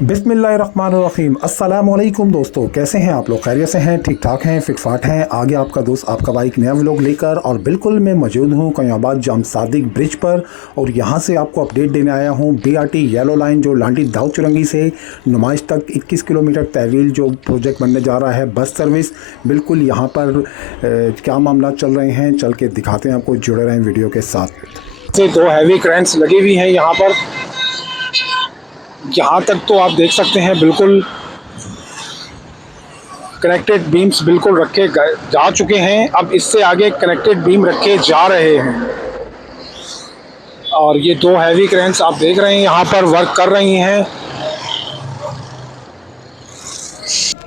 बिस्मिल्लाहिर्रहमानिर्रहीम। अस्सलामुअलैकुम दोस्तों, कैसे हैं आप लोग? खैरियत से हैं, ठीक ठाक हैं, फिट फाट हैं। आगे आपका दोस्त आपका भाई एक नया व्लॉग लेकर और बिल्कुल मैं मौजूद हूँ कयाबाद जाम सादिक ब्रिज पर। और यहाँ से आपको अपडेट देने आया हूँ BRT येलो लाइन जो लांडी दाऊद चुरंगी से नुमाइश तक 21 किलोमीटर तवील जो प्रोजेक्ट बनने जा रहा है, बस सर्विस। बिल्कुल यहाँ पर क्या मामला चल रहे हैं, चल के दिखाते हैं आपको, जुड़े रहें वीडियो के साथ। से दो हैवी क्रेन्स लगी हुई हैं यहाँ पर। यहाँ तक तो आप देख सकते हैं बिल्कुल कनेक्टेड बीम्स बिल्कुल रखे जा चुके हैं। अब इससे आगे कनेक्टेड बीम रखे जा रहे हैं और ये दो हैवी क्रेन्स आप देख रहे हैं यहाँ पर वर्क कर रही हैं।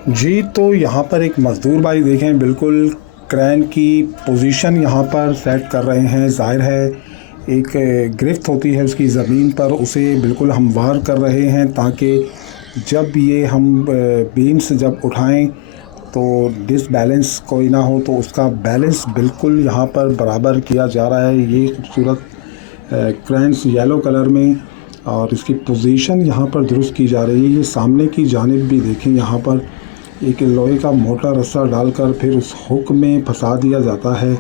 जी, तो यहाँ पर एक मज़दूर भाई देखें, बिल्कुल क्रेन की पोजीशन यहाँ पर सेट कर रहे हैं। जाहिर है एक गिरफ्त होती है उसकी ज़मीन पर, उसे बिल्कुल हमवार कर रहे हैं ताकि जब ये हम बीम्स जब उठाएं तो डिसबैलेंस कोई ना हो, तो उसका बैलेंस बिल्कुल यहाँ पर बराबर किया जा रहा है। ये खूबसूरत क्रेन्स येलो कलर में और इसकी पोजीशन यहाँ पर दुरुस्त की जा रही है। ये सामने की जानिब भी देखें, यहाँ पर एक लोहे का मोटा रस्सा डालकर फिर उस हुक में फंसा दिया जाता है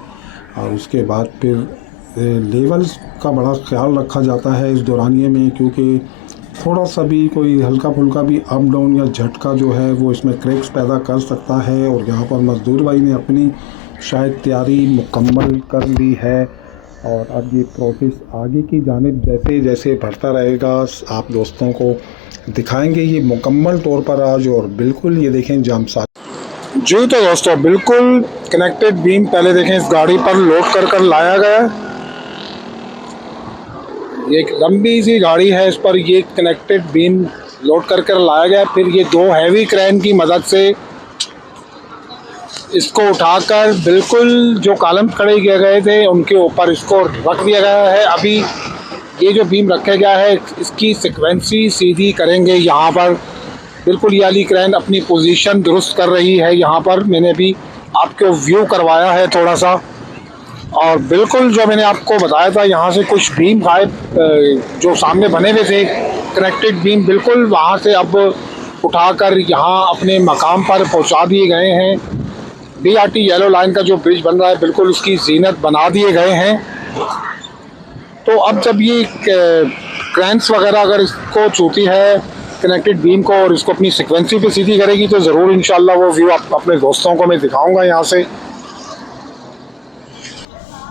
और उसके बाद फिर लेवल्स का बड़ा ख्याल रखा जाता है इस दौरानिए में, क्योंकि थोड़ा सा भी कोई हल्का फुल्का भी अप डाउन या झटका जो है वो इसमें क्रैक्स पैदा कर सकता है। और यहाँ पर मज़दूर भाई ने अपनी शायद तैयारी मुकम्मल कर ली है और अब ये प्रोसेस आगे की जानिब जैसे जैसे बढ़ता रहेगा आप दोस्तों को दिखाएंगे ये मुकम्मल तौर पर आज। और बिल्कुल ये देखें जाम साथ। जी तो दोस्तों, बिल्कुल कनेक्टेड बीम पहले देखें इस गाड़ी पर लोड कर लाया गया। एक लंबी सी गाड़ी है, इस पर ये कनेक्टेड बीम लोड कर लाया गया। फिर ये दो हैवी क्रेन की मदद से इसको उठाकर बिल्कुल जो कॉलम खड़े किए गए थे उनके ऊपर इसको रख दिया गया है। अभी ये जो बीम रखा गया है इसकी सीक्वेंसी सीधी करेंगे। यहाँ पर बिल्कुल ये वाली क्रेन अपनी पोजीशन दुरुस्त कर रही है। यहाँ पर मैंने भी आपको व्यू करवाया है थोड़ा सा, और बिल्कुल जो मैंने आपको बताया था यहाँ से कुछ बीम गायब जो सामने बने हुए थे कनेक्टेड बीम, बिल्कुल वहाँ से अब उठाकर यहाँ अपने मकाम पर पहुँचा दिए गए हैं। BRT येलो लाइन का जो ब्रिज बन रहा है बिल्कुल उसकी जीनत बना दिए गए हैं। तो अब जब ये क्रेन्स वगैरह अगर इसको छूती है कनेक्टेड बीम को और इसको अपनी सीक्वेंसी पे सीधी करेगी तो ज़रूर इंशाल्लाह वो व्यू अपने दोस्तों को मैं दिखाऊंगा यहाँ से।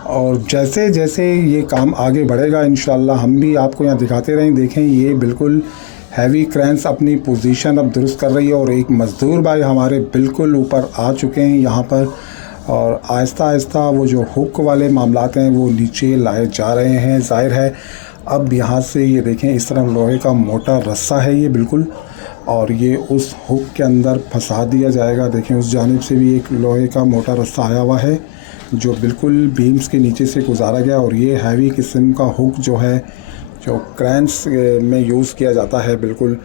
और जैसे जैसे ये काम आगे बढ़ेगा इंशाल्लाह हम भी आपको यहाँ दिखाते रहें। देखें ये बिल्कुल हैवी क्रेन्स अपनी पोजीशन अब दुरुस्त कर रही है और एक मज़दूर भाई हमारे बिल्कुल ऊपर आ चुके हैं यहाँ पर, और आहिस्ता आहिस्ता वो जो हुक वाले मामलात हैं वो नीचे लाए जा रहे हैं। जाहिर है अब यहाँ से ये देखें इस तरह लोहे का मोटा रस्सा है ये बिल्कुल, और ये उस हुक के अंदर फंसा दिया जाएगा। देखें उस जानिब से भी एक लोहे का मोटा रस्सा आया हुआ है जो बिल्कुल बीम्स के नीचे से गुजारा गया। और ये हैवी किस्म का हुक जो है जो क्रेन्स में यूज़ किया जाता है, बिल्कुल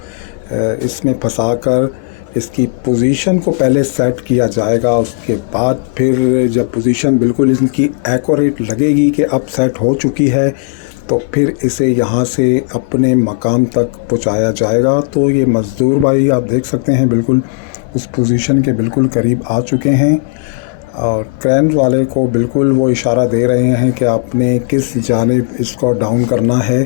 इसमें फंसाकर इसकी पोजीशन को पहले सेट किया जाएगा। उसके बाद फिर जब पोजीशन बिल्कुल इनकी एक्यूरेट लगेगी कि अब सेट हो चुकी है तो फिर इसे यहाँ से अपने मकाम तक पहुँचाया जाएगा। तो ये मज़दूर भाई आप देख सकते हैं बिल्कुल उस पोजीशन के बिल्कुल करीब आ चुके हैं और क्रेन वाले को बिल्कुल वो इशारा दे रहे हैं कि आपने किस जानिब इसको डाउन करना है,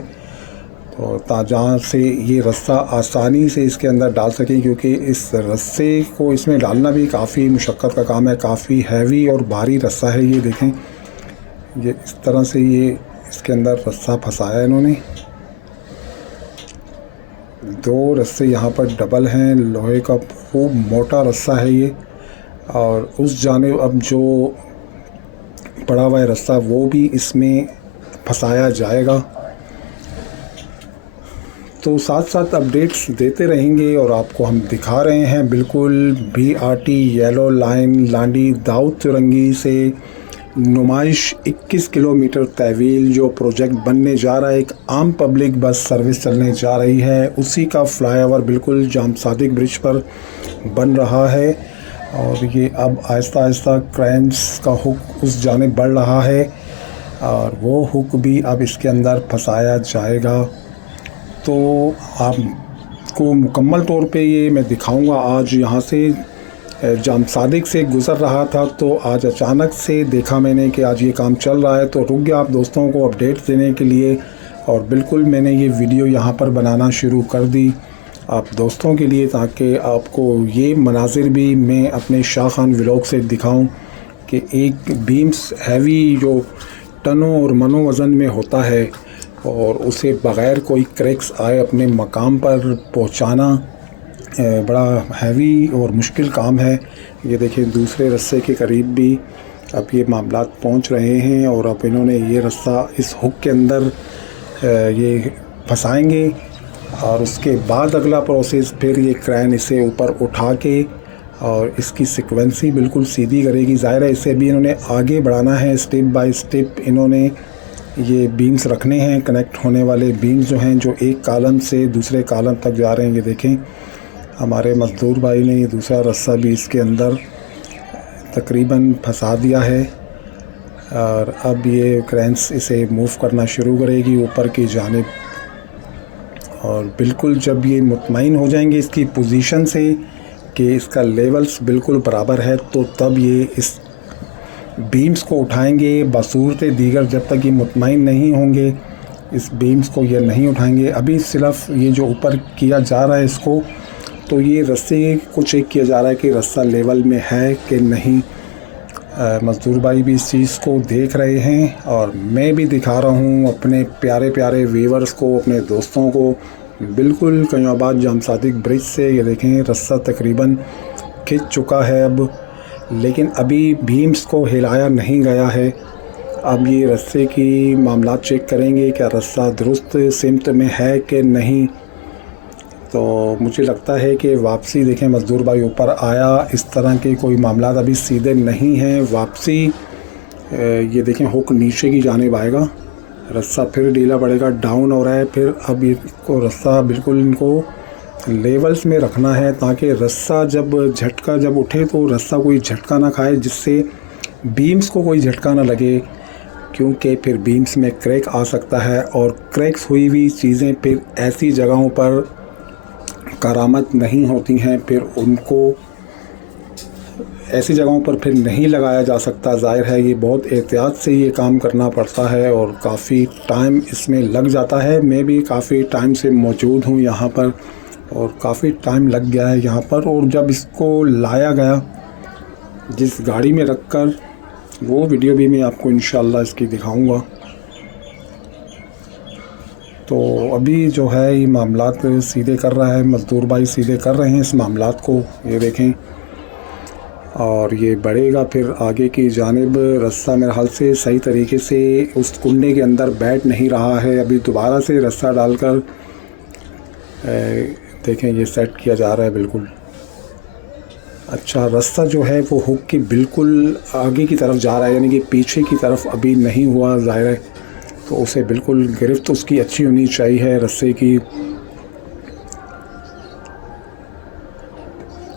तो जहाँ से ये रस्सा आसानी से इसके अंदर डाल सकें, क्योंकि इस रस्से को इसमें डालना भी काफ़ी मुशक्क़त का काम है। काफ़ी हैवी और भारी रस्सा है। ये देखें ये इस तरह से ये इसके अंदर रस्सा फंसाया इन्होंने। दो रस्से यहाँ पर डबल हैं, लोहे का खूब मोटा रस्सा है ये, और उस जानिब अब जो पड़ा हुआ है रस्सा वो भी इसमें फंसाया जाएगा। तो साथ साथ अपडेट्स देते रहेंगे और आपको हम दिखा रहे हैं बिल्कुल BRT yellow line Landhi Dawood Chowrangi से नुमाइश 21 किलोमीटर तवील जो प्रोजेक्ट बनने जा रहा है, एक आम पब्लिक बस सर्विस चलने जा रही है, उसी का फ्लाईओवर बिल्कुल जाम सादिक ब्रिज पर बन रहा है। और ये अब आहिस्ता आहिस्ता क्रेन्स का हुक उस जानिब बढ़ रहा है और वो हुक भी अब इसके अंदर फंसाया जाएगा। तो आप इसको मुकम्मल तौर पे ये मैं दिखाऊंगा। आज यहाँ से जाम सादिक से गुज़र रहा था तो आज अचानक से देखा मैंने कि आज ये काम चल रहा है, तो रुक गया आप दोस्तों को अपडेट देने के लिए, और बिल्कुल मैंने ये वीडियो यहाँ पर बनाना शुरू कर दी आप दोस्तों के लिए, ताकि आपको ये मनाजिर भी मैं अपने शाह खान व्लॉग से दिखाऊं कि एक बीम्स हैवी जो टनों और मनों वज़न में होता है और उसे बग़ैर कोई क्रैक्स आए अपने मकाम पर पहुंचाना बड़ा हैवी और मुश्किल काम है। ये देखिए दूसरे रस्से के करीब भी अब ये मामलात पहुंच रहे हैं, और अब इन्होंने ये रस्सा इस हुक के अंदर ये फंसाएंगे, और उसके बाद अगला प्रोसेस फिर ये क्रैन इसे ऊपर उठा के और इसकी सीक्वेंसी बिल्कुल सीधी करेगी। ज़ाहिर है इसे भी इन्होंने आगे बढ़ाना है, स्टेप बाय स्टेप इन्होंने ये बीम्स रखने हैं, कनेक्ट होने वाले बीम्स जो हैं जो एक कॉलम से दूसरे कॉलम तक जा रहे हैं। ये देखें हमारे मज़दूर भाई ने ये दूसरा रस्सा भी इसके अंदर तकरीबन फंसा दिया है, और अब ये क्रैंस इसे मूव करना शुरू करेगी ऊपर की जानिब, और बिल्कुल जब ये मुतमईन हो जाएंगे इसकी पोजीशन से कि इसका लेवल्स बिल्कुल बराबर है, तो तब ये इस बीम्स को उठाएंगे। बसूरत दीगर जब तक ये मुतमईन नहीं होंगे इस बीम्स को ये नहीं उठाएंगे। अभी सिर्फ ये जो ऊपर किया जा रहा है इसको, तो ये रस्से को चेक किया जा रहा है कि रस्सा लेवल में है कि नहीं। मज़दूर भाई भी इस चीज़ को देख रहे हैं और मैं भी दिखा रहा हूँ अपने प्यारे प्यारे व्यूअर्स को, अपने दोस्तों को। बिल्कुल कयाबाद जाम सादिक ब्रिज से ये देखें रस्सा तकरीबन खिंच चुका है अब, लेकिन अभी बीम्स को हिलाया नहीं गया है। अब ये रस्से की मामलात चेक करेंगे क्या रस्सा दुरुस्त सिमत में है कि नहीं। तो मुझे लगता है कि वापसी देखें मज़दूर भाई ऊपर आया, इस तरह के कोई मामलात अभी सीधे नहीं हैं। वापसी ये देखें हुक नीचे की जानिब आएगा, रस्सा फिर ढीला पड़ेगा, डाउन हो रहा है। फिर अब इसको रस्सा बिल्कुल इनको लेवल्स में रखना है, ताकि रस्सा जब झटका जब उठे तो रस्सा कोई झटका ना खाए, जिससे बीम्स को कोई झटका ना लगे, क्योंकि फिर बीम्स में क्रैक आ सकता है, और क्रैक्स हुई हुई चीज़ें फिर ऐसी जगहों पर करामत नहीं होती हैं, फिर उनको ऐसी जगहों पर फिर नहीं लगाया जा सकता। ज़ाहिर है ये बहुत एहतियात से ये काम करना पड़ता है और काफ़ी टाइम इसमें लग जाता है। मैं भी काफ़ी टाइम से मौजूद हूँ यहाँ पर और काफ़ी टाइम लग गया है यहाँ पर। और जब इसको लाया गया जिस गाड़ी में रख कर, वो वीडियो भी मैं आपको इंशाल्लाह इसकी दिखाऊँगा। तो अभी जो है ये मामलात सीधे कर रहा है मज़दूर भाई, सीधे कर रहे हैं इस मामलात को, ये देखें। और ये बढ़ेगा फिर आगे की जानिब। रस्सा मेरे हाल से सही तरीके से उस कुंडे के अंदर बैठ नहीं रहा है। अभी दोबारा से रस्सा डालकर देखें ये सेट किया जा रहा है बिल्कुल। अच्छा, रस्सा जो है वो हुक की बिल्कुल आगे की तरफ जा रहा है, यानी कि पीछे की तरफ अभी नहीं हुआ। ज़ाहिर है तो उसे बिल्कुल गिरफ्त उसकी अच्छी होनी चाहिए रस्से की।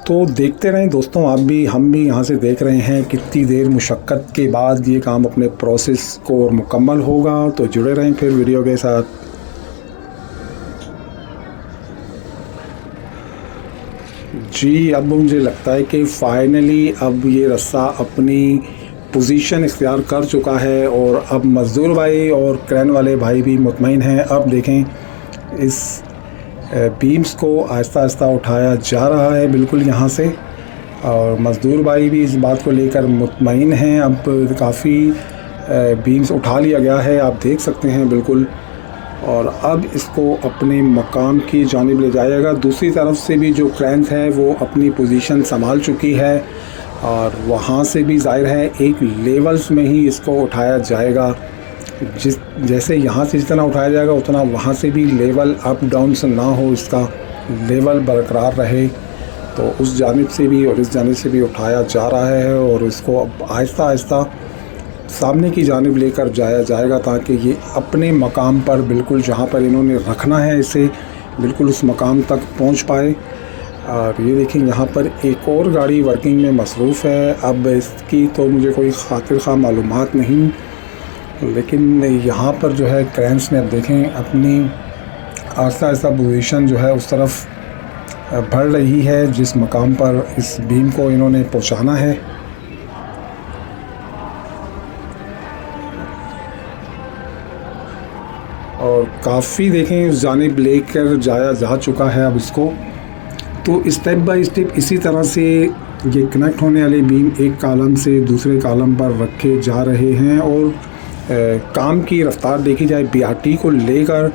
तो देखते रहें दोस्तों, आप भी हम भी यहाँ से देख रहे हैं कितनी देर मुशक्क़त के बाद ये काम अपने प्रोसेस को मुकम्मल होगा। तो जुड़े रहें फिर वीडियो के साथ। जी, अब मुझे लगता है कि फ़ाइनली अब ये रस्सा अपनी पोजीशन इख्तियार कर चुका है, और अब मज़दूर भाई और क्रैन वाले भाई भी मुतमईन हैं। अब देखें इस बीम्स को आहिस्ता आहिस्ता उठाया जा रहा है बिल्कुल यहाँ से, और मज़दूर भाई भी इस बात को लेकर मुतमईन हैं। अब काफ़ी बीम्स उठा लिया गया है, आप देख सकते हैं बिल्कुल, और अब इसको अपने मकाम की जानिब ले जाएगा। दूसरी तरफ से भी जो क्रैन है वो अपनी पोजीशन संभाल चुकी है, और वहाँ से भी ज़ाहिर है एक लेवल्स में ही इसको उठाया जाएगा। जैसे यहाँ से जितना उठाया जाएगा उतना वहाँ से भी लेवल अप डाउन से ना हो, इसका लेवल बरकरार रहे। तो उस जानिब से भी और इस जानिब से भी उठाया जा रहा है, और इसको अब आहिस्ता आहिस्ता सामने की जानिब लेकर जाया जाएगा, ताकि ये अपने मकाम पर बिल्कुल जहाँ पर इन्होंने रखना है इसे बिल्कुल उस मकाम तक पहुँच पाए। और ये देखें यहाँ पर एक और गाड़ी वर्किंग में मसरूफ़ है। अब इसकी तो मुझे कोई खातिर ख़्वाह मालूमात नहीं, लेकिन यहाँ पर जो है क्रैंस ने अब देखें अपनी आहिस्ता आहिस्ता पोजीशन जो है उस तरफ बढ़ रही है जिस मकाम पर इस बीम को इन्होंने पहुंचाना है। और काफ़ी देखें उस जानिब लेकर जाया जा चुका है अब इसको। तो स्टेप बाय स्टेप इसी तरह से ये कनेक्ट होने वाले बीम एक कॉलम से दूसरे कॉलम पर रखे जा रहे हैं। और काम की रफ्तार देखी जाए BRT को लेकर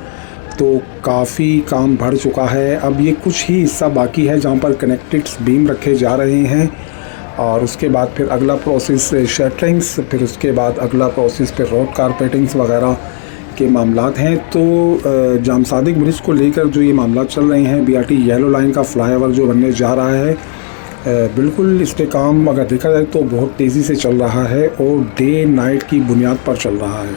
तो काफ़ी काम बढ़ चुका है। अब ये कुछ ही हिस्सा बाकी है जहाँ पर कनेक्टेड बीम रखे जा रहे हैं और उसके बाद फिर अगला प्रोसेस शटरिंग्स, फिर उसके बाद अगला प्रोसेस फिर रोड कारपेटिंग्स वगैरह के मामलात हैं। तो जाम सादिक ब्रिज को लेकर जो ये मामला चल रहे हैं, BRT येलो लाइन का फ्लाईओवर जो बनने जा रहा है, बिल्कुल इस पे काम अगर देखा जाए तो बहुत तेज़ी से चल रहा है और डे नाइट की बुनियाद पर चल रहा है।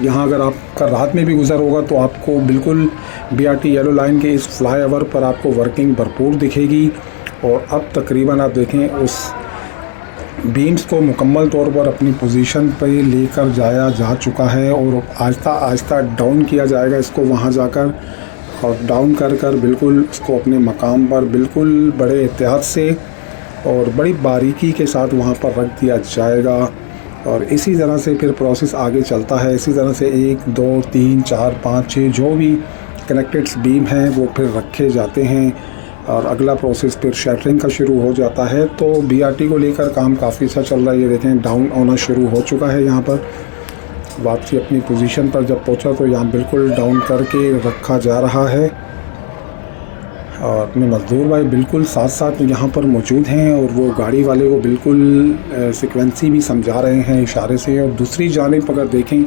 यहाँ अगर आपका रात में भी गुजर होगा तो आपको बिल्कुल BRT येलो लाइन के इस फ्लाईओवर पर आपको वर्किंग भरपूर दिखेगी। और अब तकरीबन आप देखें उस बीम्स को मुकम्मल तौर पर अपनी पोजीशन पर लेकर जाया जा चुका है और आहिस्ता आहिस्ता डाउन किया जाएगा इसको वहाँ जाकर, और डाउन कर कर बिल्कुल उसको अपने मकाम पर बिल्कुल बड़े एहतियात से और बड़ी बारीकी के साथ वहाँ पर रख दिया जाएगा। और इसी तरह से फिर प्रोसेस आगे चलता है। इसी तरह से 1 2 3 4 5 6 जो भी कनेक्टेड बीम हैं वो फिर रखे जाते हैं और अगला प्रोसेस फिर शटरिंग का शुरू हो जाता है। तो BRT को लेकर काम काफ़ी अच्छा चल रहा है। ये देखें डाउन होना शुरू हो चुका है। यहाँ पर वापसी अपनी पोजीशन पर जब पहुँचा तो यहाँ बिल्कुल डाउन करके रखा जा रहा है और अपने मज़दूर भाई बिल्कुल साथ साथ यहाँ पर मौजूद हैं और वो गाड़ी वाले को बिल्कुल सीक्वेंसी भी समझा रहे हैं इशारे से। और दूसरी जानिब अगर देखें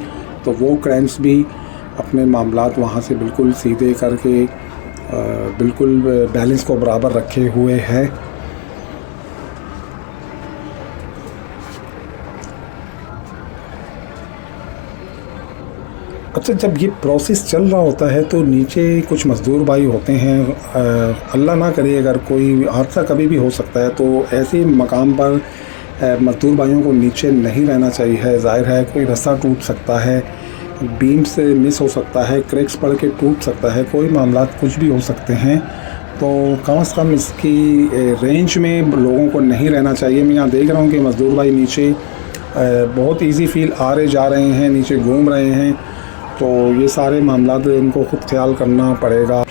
तो वो क्रेन्स भी अपने मामलात वहाँ से बिल्कुल सीधे करके बिल्कुल बैलेंस को बराबर रखे हुए हैं। अच्छा, जब ये प्रोसेस चल रहा होता है तो नीचे कुछ मज़दूर भाई होते हैं, अल्लाह ना करे अगर कोई हादसा कभी भी हो सकता है, तो ऐसे मकाम पर मज़दूर भाइयों को नीचे नहीं रहना चाहिए। ज़ाहिर है कोई रास्ता टूट सकता है, बीम से मिस हो सकता है, क्रैक्स पड़ के टूट सकता है, कोई मामला कुछ भी हो सकते हैं। तो कम से कम इसकी रेंज में लोगों को नहीं रहना चाहिए। मैं यहाँ देख रहा हूँ कि मज़दूर भाई नीचे बहुत इजी फील आ रहे जा रहे हैं, नीचे घूम रहे हैं। तो ये सारे मामला इनको खुद ख्याल करना पड़ेगा।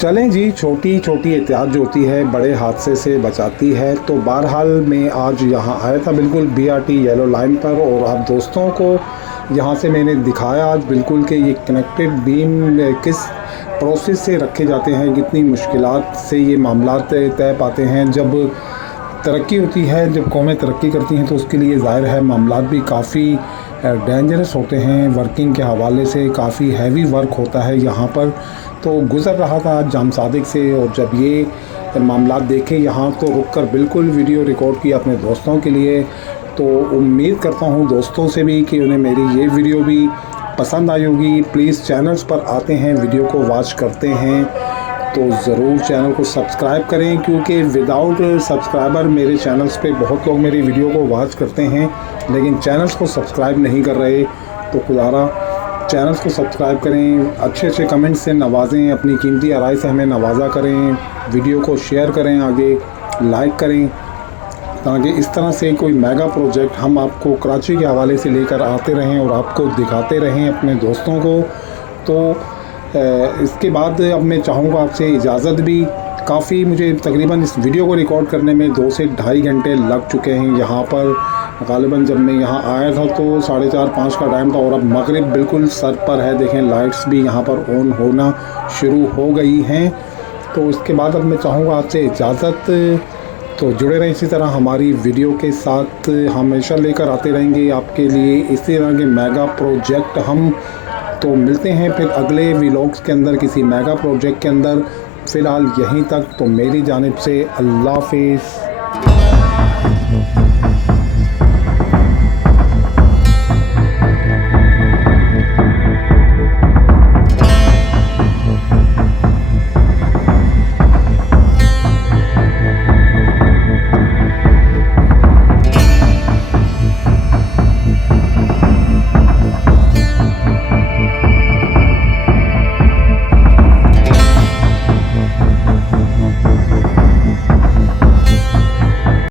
चलें जी, छोटी छोटी एहतियात जो होती है बड़े हादसे से बचाती है। तो बहरहाल मैं आज यहाँ आया था बिल्कुल BRT येलो लाइन पर और आप दोस्तों को यहाँ से मैंने दिखाया आज बिल्कुल कि ये कनेक्टेड बीम किस प्रोसेस से रखे जाते हैं, कितनी मुश्किलात से ये मामला तय पाते हैं। जब तरक्की होती है, जब कौमें तरक्की करती हैं तो उसके लिए ज़ाहिर है मामलात भी काफ़ी डेंजरस होते हैं। वर्किंग के हवाले से काफ़ी हैवी वर्क होता है यहाँ पर। तो गुज़र रहा था आज जाम सादिक से और जब ये मामलात देखे यहाँ तो रुक कर बिल्कुल वीडियो रिकॉर्ड किया अपने दोस्तों के लिए। तो उम्मीद करता हूँ दोस्तों से भी कि उन्हें मेरी ये वीडियो भी पसंद आई होगी। प्लीज़ चैनल्स पर आते हैं, वीडियो को वॉच करते हैं तो ज़रूर चैनल को सब्सक्राइब करें, क्योंकि विदाउट सब्सक्राइबर मेरे चैनल्स पे बहुत लोग मेरी वीडियो को वॉच करते हैं लेकिन चैनल्स को सब्सक्राइब नहीं कर रहे। तो खुदारा चैनल्स को सब्सक्राइब करें, अच्छे अच्छे कमेंट्स से नवाजें, अपनी कीमती आराई से हमें नवाजा करें, वीडियो को शेयर करें, आगे लाइक करें, ताकि इस तरह से कोई मेगा प्रोजेक्ट हम आपको कराची के हवाले से लेकर आते रहें और आपको दिखाते रहें अपने दोस्तों को। तो इसके बाद अब मैं चाहूँगा आपसे इजाज़त भी। काफ़ी मुझे तकरीबन इस वीडियो को रिकॉर्ड करने में 2 से ढाई घंटे लग चुके हैं। यहाँ पर ग़ालिबन जब मैं यहाँ आया था तो 4:30-5 का टाइम था और अब मगरिब बिल्कुल सर पर है। देखें लाइट्स भी यहाँ पर ऑन होना शुरू हो गई हैं। तो इसके बाद अब मैं चाहूँगा आपसे इजाज़त। तो जुड़े रहें इसी तरह हमारी वीडियो के साथ, हमेशा लेकर आते रहेंगे आपके लिए इसी तरह के मेगा प्रोजेक्ट हम। तो मिलते हैं फिर अगले व्लॉग्स के अंदर किसी मेगा प्रोजेक्ट के अंदर। फ़िलहाल यहीं तक। तो मेरी जानिब से अल्लाह हाफ़िज़।